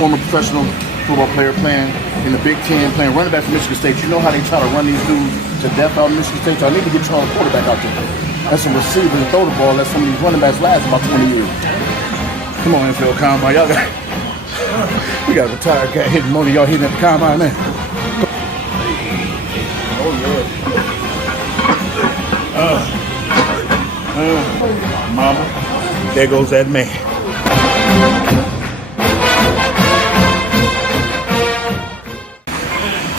former professional football player playing in the Big Ten, playing running back for Michigan State. You know how they try to run these dudes to death out of Michigan State? So I need to get y'all a quarterback out there. That's some receivers and throw the ball. Let some of these running backs last about 20 years. Come on, NFL Combine. Y'all got, we got a retired guy hitting one of y'all hitting at the Combine, man. Oh, yeah. Mama, there goes that man.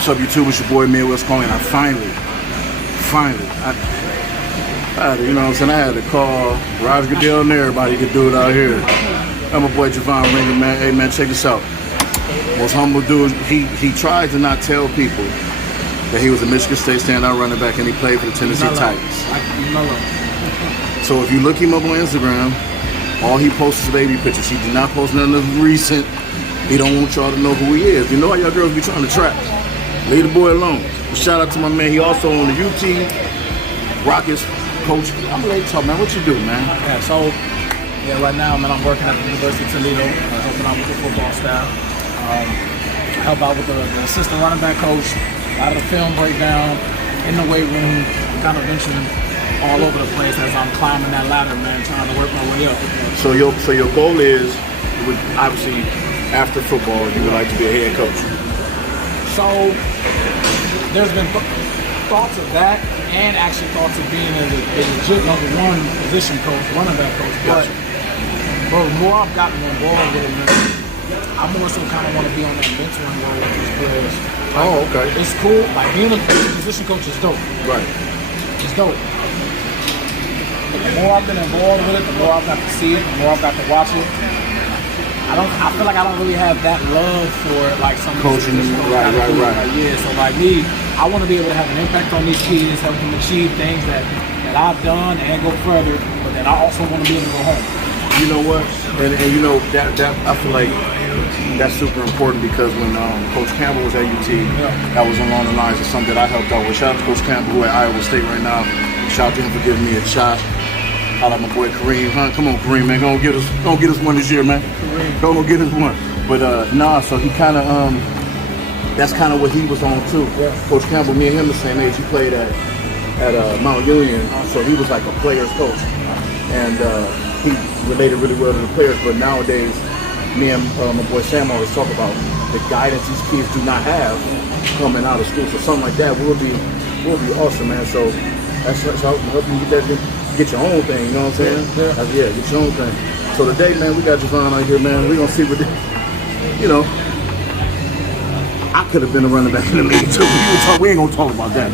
What's up, YouTube? It's your boy Midwest Coin. I finally, you know what I'm saying? I had to call Roger Goodell and everybody could do it out here. I'm my boy Javon Ringer, man. Hey, man, check this out. Most humble dude, he tried to not tell people that he was a Michigan State standout running back and he played for the Tennessee Titans. So if you look him up on Instagram, all he posts is baby pictures. He did not post none of the recent. He don't want y'all to know who he is. You know how y'all girls be trying to trap. Leave the boy alone. Shout out to my man. He also on the UT Rockets coach. I'm gonna let you talk, man. What you do, man? Yeah, so right now, man, I'm working at the University of Toledo, helping out with the football staff. I help out with the assistant running back coach, a lot of the film breakdown, in the weight room. I'm kind of venturing all over the place as I'm climbing that ladder, man, trying to work my way up. So your goal is, obviously, after football, you would like to be a head coach. So there's been thoughts of that, and actually thoughts of being a legit number one position coach, running back coach. But bro, the more I've gotten involved with it, man, I more so kind of want to be on that mentoring role with these players. Like, oh, okay. It's cool. Like being a position coach is dope. Right. It's dope. But the more I've been involved with it, the more I've got to see it, the more I've got to watch it. I feel like I don't really have that love for like some coaching. Right. Yeah, so like me, I want to be able to have an impact on these kids, help them achieve things that I've done and go further. But then I also want to be able to go home. You know what? And you know that I feel like that's super important because when Coach Campbell was at UT, that was along the lines of something that I helped out with. Shout out to Coach Campbell who at Iowa State right now. Shout out to him for giving me a shot. I like my boy Kareem, huh? Come on, Kareem, man. Go get us one this year, man. Go get us one. But so he kind of that's kind of what he was on too. Yeah. Coach Campbell, me and him the same age. He played at Mount Union, so he was like a player's coach, and he related really well to the players. But nowadays, me and my boy Sam always talk about the guidance these kids do not have coming out of school. So something like that will be awesome, man. So that's helping you get your own thing, you know what I'm saying? Yeah, get your own thing. So today, man, we got Javon out here, man. We're gonna see what, you know, I could have been a running back in the league too. We ain't gonna talk about that.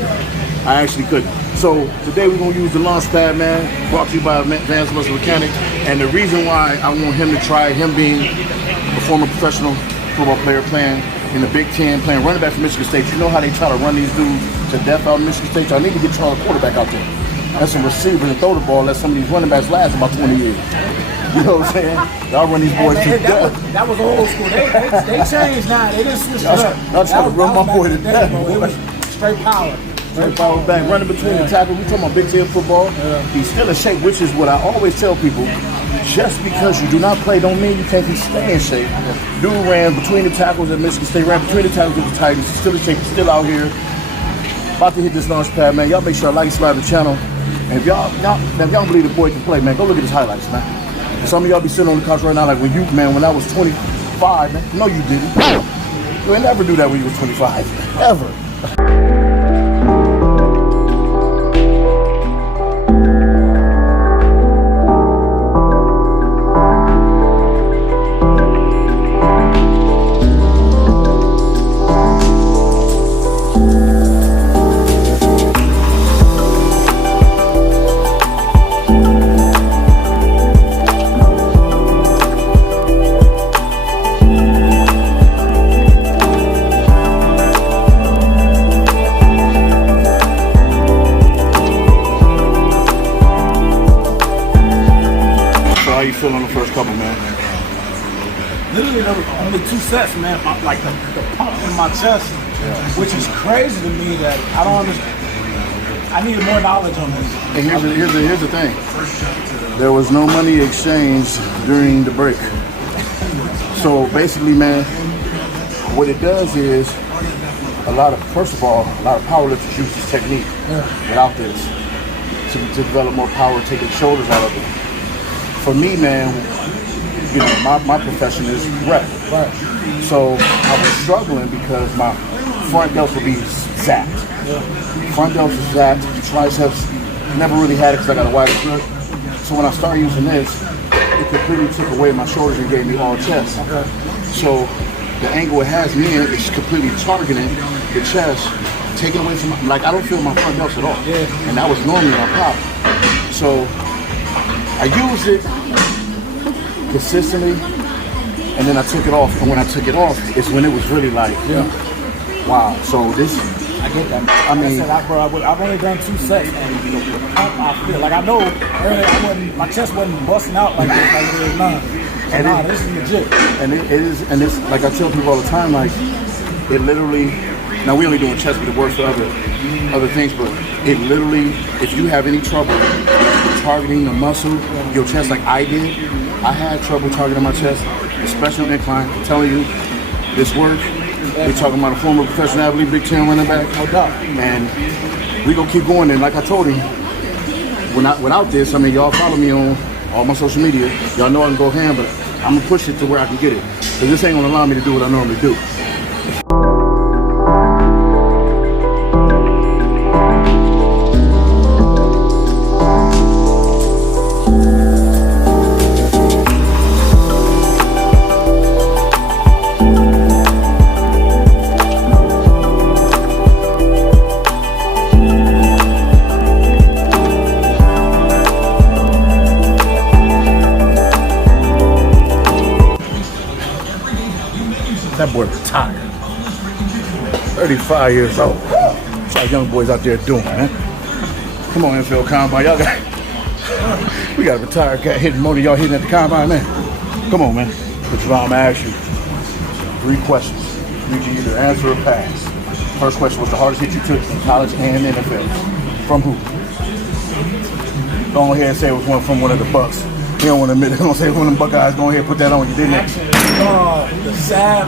I actually couldn't. So today we're gonna use the launch pad, man, brought to you by Advanced Muscle Mechanics. And the reason why I want him to try, him being a former professional football player playing in the Big Ten, playing running back for Michigan State. You know how they try to run these dudes to death out of Michigan State? So I need to get y'all a quarterback out there. That's some receivers and throw the ball. Let some of these running backs last about 20 years. You know what I'm saying? Y'all run these boys to death. That was old school. They changed now. They didn't switch it up. Y'all trying to run my boy to death. It was straight power. Straight power back. Running between the tackles. We talking about Big Ten football. Yeah. He's still in shape, which is what I always tell people. Just because you do not play don't mean you can't stay in shape. Dude ran between the tackles at Michigan State, ran between the tackles with the Titans. He's still in shape. He's still out here. About to hit this launch pad, man. Y'all make sure I like and subscribe to the channel. And if y'all don't believe the boy can play, man, go look at his highlights, man. Some of y'all be sitting on the couch right now like when when I was 25, man. No, you didn't. You ain't never do that when you was 25, ever. How you feel on the first couple, man? Literally, there was only 2 sets, man. Like the pump in my chest, which is crazy to me that I don't understand. I needed more knowledge on this. And here's the thing. There was no money exchanged during the break. So basically, man, what it does is first of all, a lot of powerlifters use this technique without this to develop more power, take their shoulders out of it. For me, man, you know, my profession is rep. Right. So I was struggling because my front delts would be zapped. Front delts is zapped, triceps, never really had it because I got a wider grip. So when I started using this, it completely took away my shoulders and gave me all chest. So the angle it has me in is completely targeting the chest, taking away from like I don't feel my front delts at all. And that was normally my problem. So I used it consistently, and then I took it off. And when I took it off, it's when it was really like, wow. So this, I get that. I mean, I've only done 2 sets, and I feel like I know earlier my chest wasn't busting out like this, like it is now. So nah, this is legit. And it is, and it's like I tell people all the time, like it literally. Now we only doing chest, but it works for other things. But it literally, if you have any trouble targeting the muscle, your chest, like I did, I had trouble targeting my chest, especially on incline. I'm telling you, this work. We're talking about a former professional athlete, Big Ten running back. No doubt. And we gonna keep going. And like I told him, without this, I mean, y'all follow me on all my social media. Y'all know I can go ham, but I'm gonna push it to where I can get it. Because this ain't gonna allow me to do what I normally do. That boy retired. 35 years old. That's how young boys out there doing, man. Come on, NFL Combine. Y'all got, we got a retired guy hitting more than y'all hitting at the Combine, man. Come on, man. But Javon, I'm gonna ask you 3 questions. You can either answer or pass. First question, was the hardest hit you took in college and NFL? From who? Go ahead and say it was one of the Bucks. He don't want to admit it. Don't say one of them Buckeyes. Go ahead and put that on you, didn't it? The sad,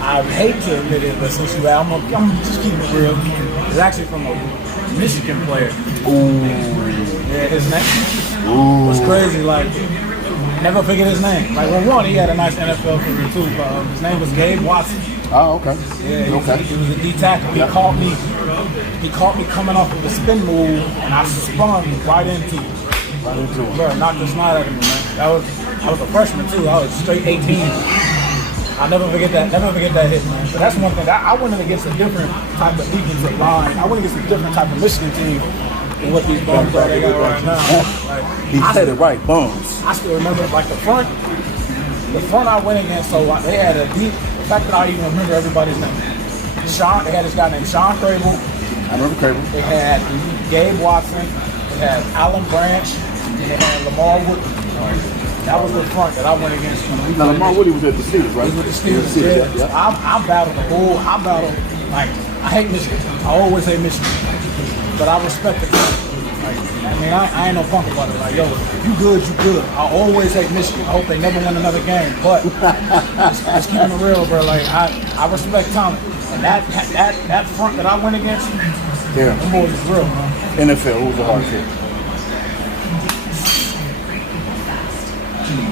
I hate to admit it, but since I'm just keeping it real. It's actually from a Michigan player. Ooh. Yeah, his name was Ooh. crazy. Like, never forget his name. Like, well, one, he had a nice NFL career too. His name was Gabe Watson. Oh, okay. Yeah, okay. He was a D tackle. He caught me coming off of a spin move, and I spun right into it. Right into it. Bro, knocked the snot out of me, man. I was a freshman too. I was straight 18. I'll never forget that. Never forget that hit, man. But that's one thing. I went in against a different type of defensive line. I went against a different type of Michigan team than what these bums are they got right now. Like, He said it right, bums. I still remember like the front I went against. So they had a deep. The fact that I even remember everybody's name. They had this guy named Sean Crable. I remember Crable. They had Gabe Watson. They had Alan Branch. And they had Lamar Wood. That was the front that I went against. Now, Lamar Woody was at the Steelers, right? He was with the Steelers. Yeah. I battled the bull. I battled, like, I hate Michigan. I always hate Michigan. But I respect the team. Like, I mean, I ain't no punk about it. Like, yo, you good, you good. I always hate Michigan. I hope they never win another game. But just keeping it real, bro. Like, I respect talent. And that front that I went against, them boys is real, man. NFL, who was the hardest hit?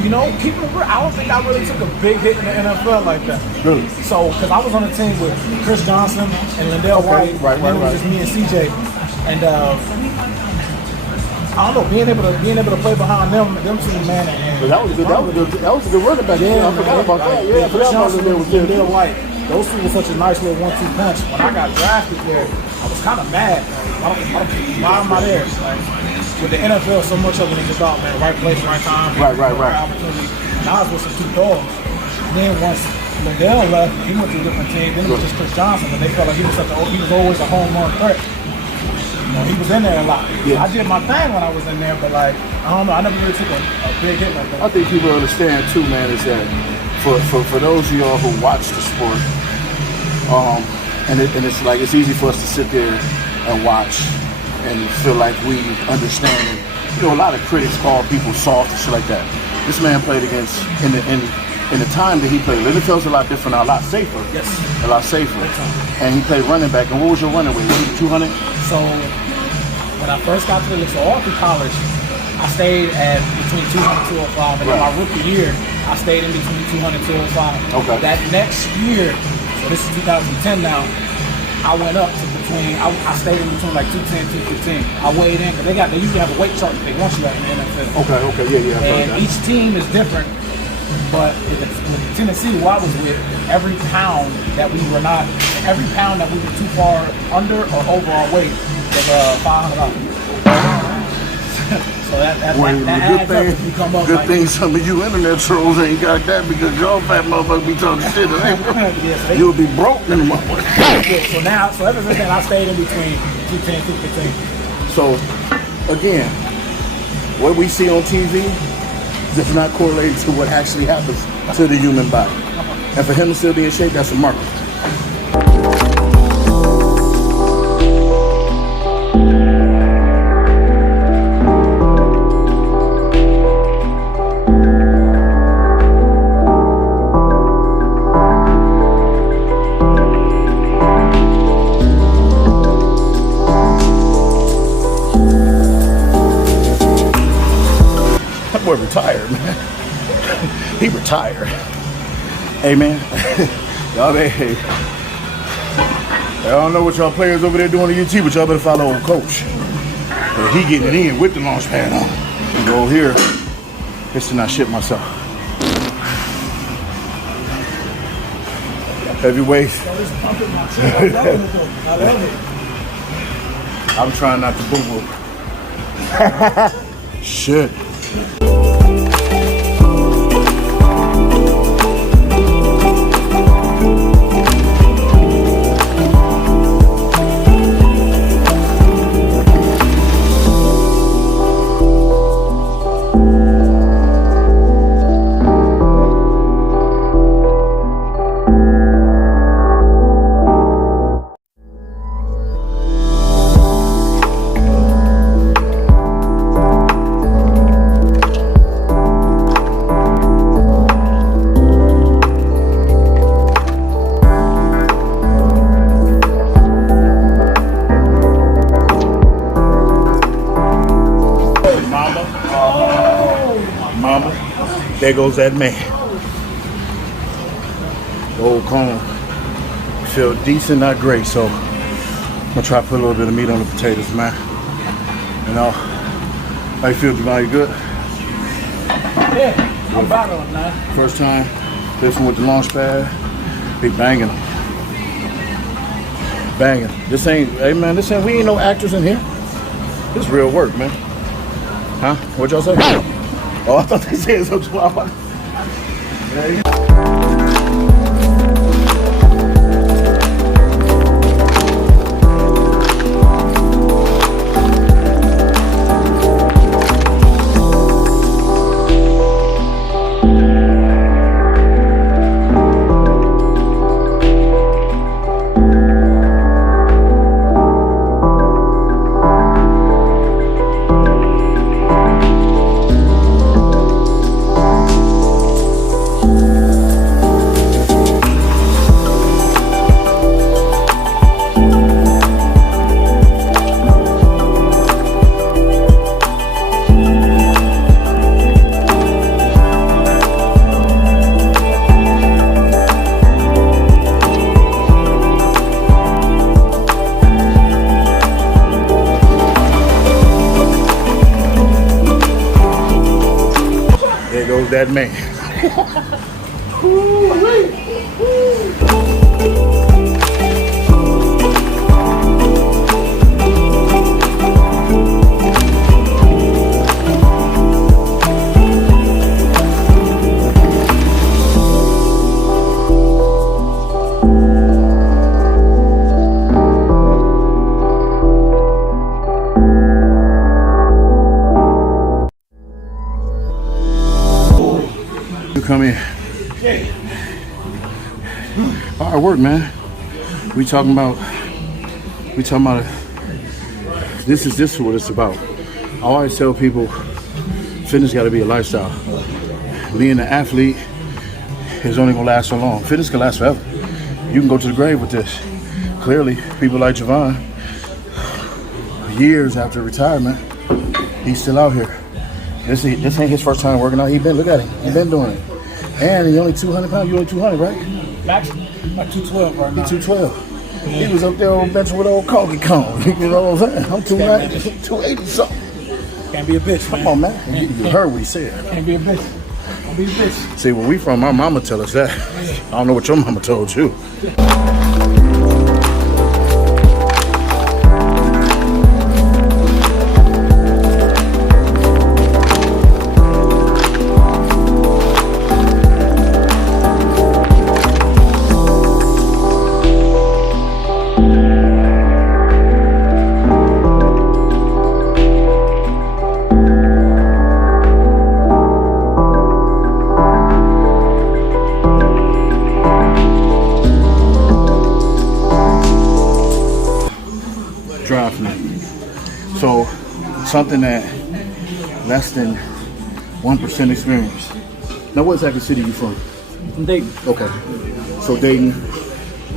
You know, keeping it real, I don't think I really took a big hit in the NFL like that. Really? So, because I was on a team with Chris Johnson and Lindell White. Right. It was just me and CJ. And I don't know, being able to play behind them two, man. But that was a good running back. Yeah, I forgot about that. Yeah, I Chris forgot about Johnson that. and Lindell White. Those two were such a nice little 1-2 punch. When I got drafted there, I was kind of mad. Why am I there? Like, with the NFL, so much of it is about, man, right place, right time. Right. Opportunity. Now it's with some 2 dogs. Then once Lindell left, he went to a different team. Then it was just Chris Johnson, and they felt like he was always a home run threat. You know, he was in there a lot. Yeah. I did my thing when I was in there, but like, I don't know, I never really took a big hit like that. I think people understand too, man, is that for those of y'all who watch the sport, and it's like it's easy for us to sit there and watch and feel like we understand it. You know, a lot of critics call people soft and shit like that. This man played against in in the time that he played, Lindenfeld's a lot different, a lot safer. Yes. A lot safer. Big time. And he played running back. And what was your running weight? Was it 200? So when I first got to the league, so all through college, I stayed at between 200 and 205. And in my rookie year, I stayed in between 200 and 205. Okay. That next year, so this is 2010 now, I went up to between, I stayed in between like 210, 215. I weighed in, because they usually have a weight chart that they want you at in the NFL. Okay, yeah. And each team is different, but with Tennessee, who I was with, every pound that we were too far under or over our weight was $500. So that adds up if you come up. Good like, thing some of you internet trolls ain't got that because y'all fat motherfuckers be talking shit. yeah, so You'll be broke in the motherfucker. yeah, so ever since then, I stayed in between 210 215. So, again, what we see on TV does not correlate to what actually happens to the human body. And for him to still be in shape, that's remarkable. That boy retired, man. He retired. Hey, man. Y'all, hey. I don't know what y'all players over there doing to UT, but y'all better follow old coach. Yeah, he getting it in with the launch pad on. And go here. This did not shit myself. Heavyweight. I love it. I'm trying not to boo-boo. Shit. There goes that man. The old cone. Feel decent, not great, so I'm gonna try to put a little bit of meat on the potatoes, man. You know, how you feel, Javon? You good? Yeah, I'm battling, man. First time lifting with the launch pad, be banging them. Banging. This ain't, hey man, we ain't no actors in here. This real work, man. Huh? What y'all say? Oh, I thought they said something. Yeah. There goes that man. Come in. Hard work, man. We talking about this is what it's about. I always tell people fitness got to be a lifestyle. Being an athlete, is only gonna last so long. Fitness can last forever. You can go to the grave with this. Clearly, people like Javon, years after retirement, he's still out here. This ain't his first time working out. Look at him. He's been doing it. And he's only 200 pounds. You only 200, right? Max, like 212 right now. He's 212. He was up there on the bench with old Cocky Cone. You know what I'm saying? I'm 280 something. Can't be a bitch, man. Come on, man. You heard what he said. Can't be a bitch. Don't be a bitch. See, where we from, my mama tell us that. I don't know what your mama told you. Drive me. So something that less than 1% experience. Now, what exactly city you from? From Dayton. Okay. So Dayton,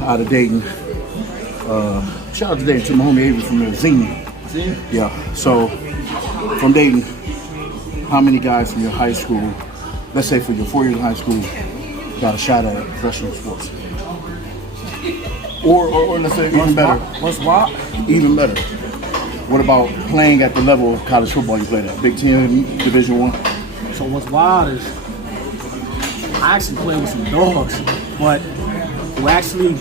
out of Dayton. Shout out to Dayton to my homie Avery from there, Zing. Yeah. So from Dayton, how many guys from your high school, let's say for your 4 years in high school, got a shot at professional sports? Or let's say even better. What's what? Even better. What about playing at the level of college football you played at? Big Ten, Division I? So what's wild is I actually played with some dogs, but who actually,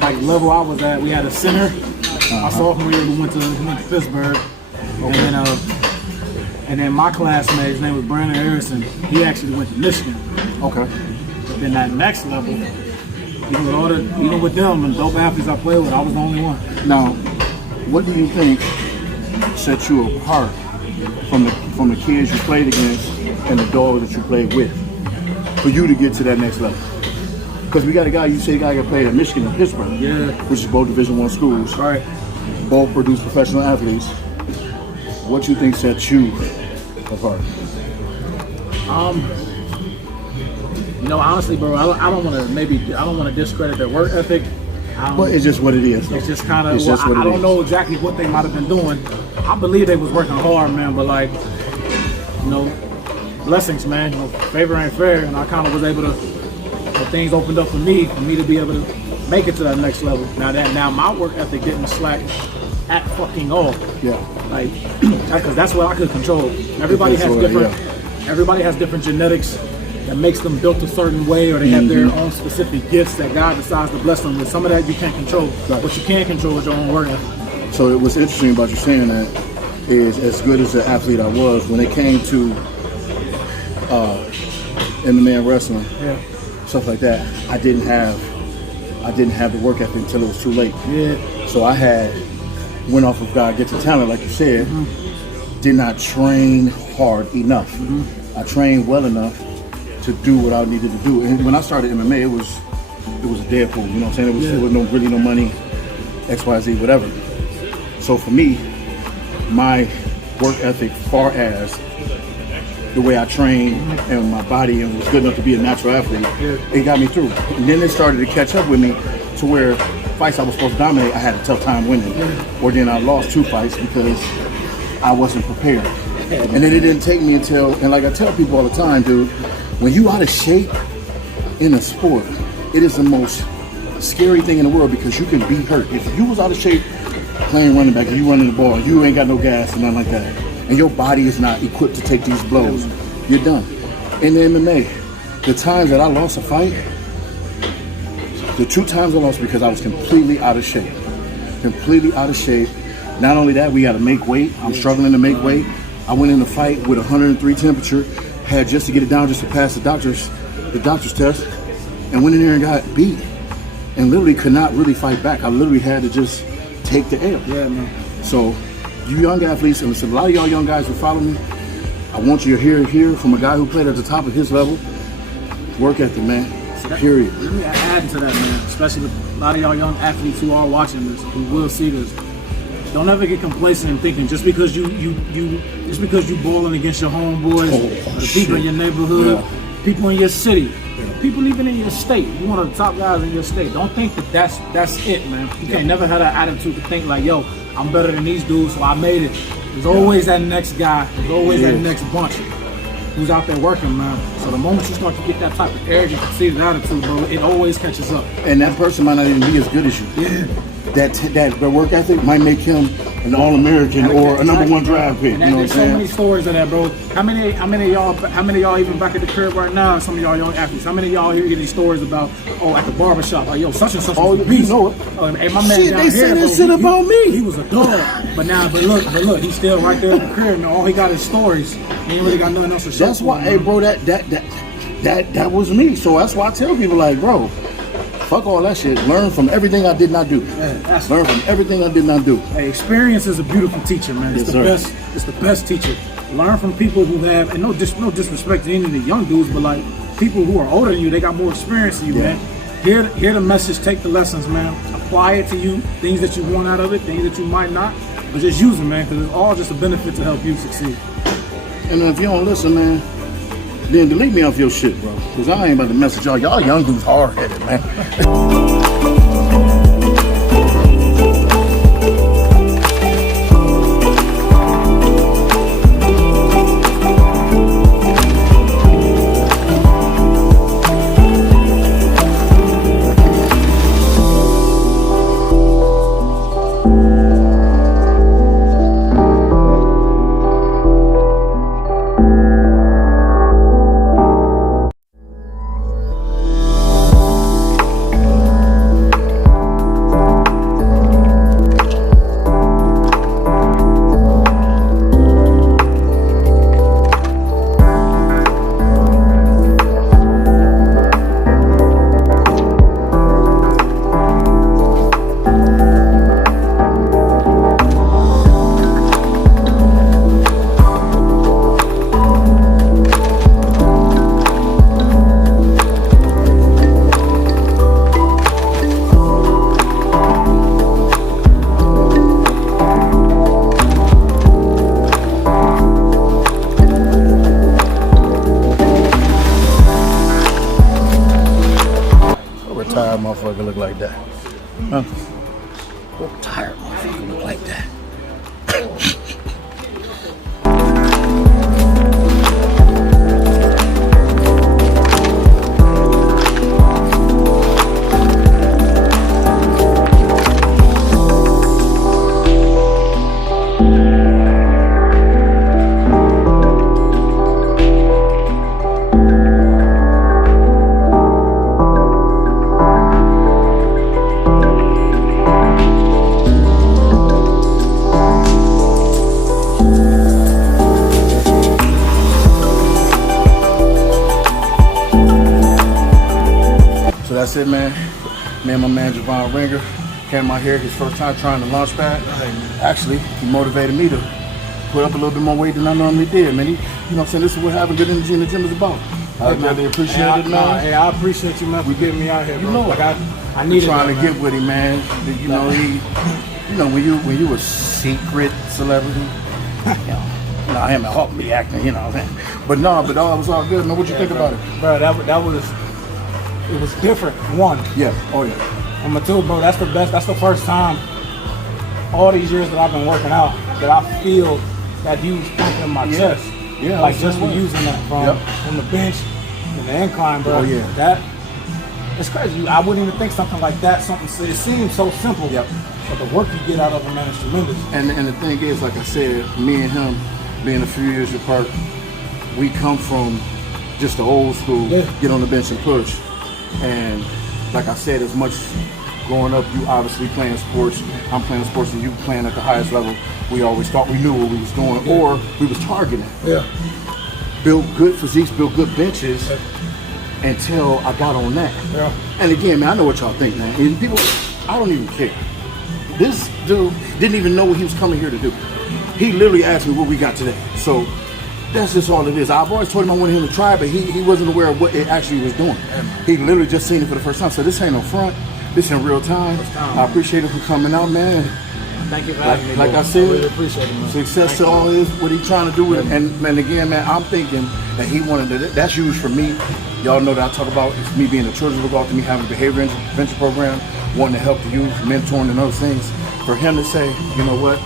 like the level I was at, we had a center. Our sophomore year we went to Pittsburgh. Okay. And then my classmate, his name was Brandon Harrison, he actually went to Michigan. Okay. But then that next level, even with them and dope athletes I played with, I was the only one. Now, what do you think set you apart from the kids you played against and the dogs that you played with for you to get to that next level? Because we got a guy, you say a guy got played at Michigan and Pittsburgh, Yeah. which is both Division I schools. Right. Both produce professional athletes. What you think sets you apart? Honestly, bro, I don't want to discredit their work ethic. But it's just what it is. It's just kind of, It's just what I it don't is. know exactly what they might have been doing. I believe they was working hard, man, but blessings, man. Favor ain't fair, and I kind of was able to, things opened up for me to be able to make it to that next level. Now my work ethic didn't slack at fucking all. Yeah. Because that's what I could control. Everybody has different genetics that makes them built a certain way, or they have their own specific gifts that God decides to bless them with. Some of that you can't control. Right. What you can control is your own work ethic. So what's interesting about you saying that is, as good as the athlete I was, when it came to MMA and wrestling, stuff like that, I didn't have the work ethic until it was too late. Yeah. So I went off of God gets the talent, like you said, did not train hard enough. I trained well enough to do what I needed to do. And when I started MMA, it was a dead pool. You know what I'm saying? There was really no money, X, Y, Z, whatever. So for me, my work ethic, far as the way I trained and my body and was good enough to be a natural athlete, it got me through. And then it started to catch up with me to where fights I was supposed to dominate, I had a tough time winning. Or then I lost 2 fights because I wasn't prepared. And then it didn't take me until, and like I tell people all the time, dude, when you out of shape in a sport, it is the most scary thing in the world because you can be hurt. If you was out of shape playing running back, and you running the ball, you ain't got no gas and nothing like that, and your body is not equipped to take these blows, you're done. In the MMA, the times that I lost a fight, the 2 times I lost because I was completely out of shape. Completely out of shape. Not only that, we got to make weight. I'm struggling to make weight. I went in the fight with 103 temperature, had just to get it down just to pass the doctor's test, and went in there and got beat. And literally could not really fight back. I literally had to just take the L. Yeah, man. So, you young athletes, and listen, a lot of y'all young guys who follow me, I want you to hear from a guy who played at the top of his level. Work ethic, man. Period. Let me add to that, man. Especially with a lot of y'all young athletes who are watching this, who will see this. Don't ever get complacent in thinking just because you balling against your homeboys, or the people in your neighborhood, people in your city, People even in your state, you one of the top guys in your state. Don't think that that's it, man. You can't never have that attitude to think like, yo, I'm better than these dudes, so I made it. There's always that next guy. There's always that next bunch who's out there working, man. So the moment you start to get that type of arrogant, conceited attitude, bro, it always catches up. And that person might not even be as good as you. Yeah. That work ethic might make him an All-American or a number one draft pick. And You know what I'm there's so saying? many stories of that, bro. How many of y'all even back at the crib right now? Some of y'all young athletes. How many of y'all hear these stories about at the barbershop, like yo, such and such was a beast. You know it. Hey, my man Shit, down they here, say bro, that shit about me. He was a dog, but look, he's still right there at the crib. Now all he got is stories. He ain't really got nothing else to show. That's for why, him, hey, bro, that was me. So that's why I tell people, like, bro, fuck all that shit. Learn from everything I did not do. Learn from everything I did not do. Hey, experience is a beautiful teacher, man. It's Yes, the sir. best. It's the best teacher. Learn from people who have, and no disrespect to any of the young dudes, but like people who are older than you, they got more experience than you, Yeah. man. Hear the message, take the lessons, man. Apply it to you. Things that you want out of it, things that you might not, but just use them, man, because it's all just a benefit to help you succeed. And if you don't listen, man, then delete me off your shit, bro. Because I ain't about to mess with y'all. Y'all young dudes hard-headed, man. Tired motherfucker look like that. Huh? What tired motherfucker look like that? So that's it, man. Me and my man Javon Ringer came out here his first time trying the launch pad. Actually, he motivated me to put up a little bit more weight than I normally did, man. You know what I'm saying? This is what having good energy in the gym is about. I really appreciate it, man. Hey, I appreciate you, man, for getting me out here, bro. You know, like I needed trying that, to man. get with him, man. You know, when you a secret celebrity, you know, him help me acting, you know what I'm saying? But it was all good, man. What you think about it? Bro, it was different. One. Yeah. Oh yeah. And two, bro, that's the best. That's the first time all these years that I've been working out that I feel that huge pump in my chest. Yeah. Like just for using that from the bench and the incline, bro. Oh yeah. That it's crazy. I wouldn't even think something like that. It seems so simple. Yep. But the work you get out of it, man, is tremendous. And the thing is, like I said, me and him being a few years apart, we come from just the old school, get on the bench and push. And like I said, as much growing up, you obviously playing sports, I'm playing sports, and you playing at the highest level, we always thought we knew what we was doing, or we was targeting. Yeah. Build good physiques, build good benches, until I got on that. Yeah. And again, man, I know what y'all think, man. And people, I don't even care. This dude didn't even know what he was coming here to do. He literally asked me what we got today. So that's just all it is. I've always told him I wanted him to try, but he wasn't aware of what it actually was doing. He literally just seen it for the first time. So this ain't no front. This in real time. I appreciate it for coming out, man. Thank you for having me. Like bro. I said, really appreciate it, man. success Thank to you. all is what he's trying to do. And again, man, I'm thinking that he wanted to, that's huge for me. Y'all know that I talk about it's me being a children's book author, me having a behavior intervention program, wanting to help the youth, mentoring and other things. For him to say, you know what,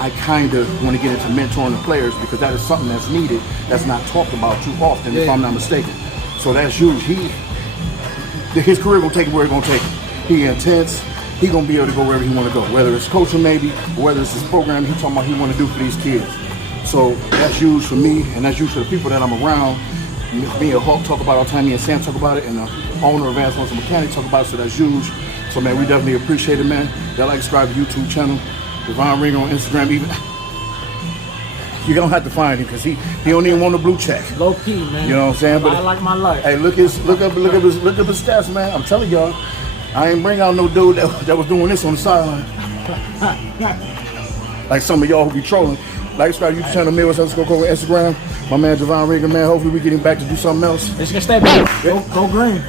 I kind of want to get into mentoring the players because that is something that's needed, that's not talked about too often, if I'm not mistaken. So that's huge. His career gonna take it where it's gonna take him. He intense. He gonna be able to go wherever he want to go, whether it's coaching maybe, or whether it's his program he talking about he want to do for these kids. So that's huge for me, and that's huge for the people that I'm around. Me and Hulk talk about it all the time. Me and Sam talk about it, and the owner of Advanced Muscle Mechanics talk about it. So that's huge. So man, we definitely appreciate it, man. Y'all like subscribe to YouTube channel, Devon Ringer on Instagram. Even you don't have to find him because he don't even want a blue check. Low key, man. You know what I'm saying? But I like my life. Hey, look up his stats, man. I'm telling y'all, I ain't bring out no dude that was doing this on the sideline. Like some of y'all who be trolling. Like subscribe to YouTube channel, Midwest_Coach on Instagram. My man Devon Ringer, man. Hopefully we get him back to do something else. It's gonna stay back. Go green.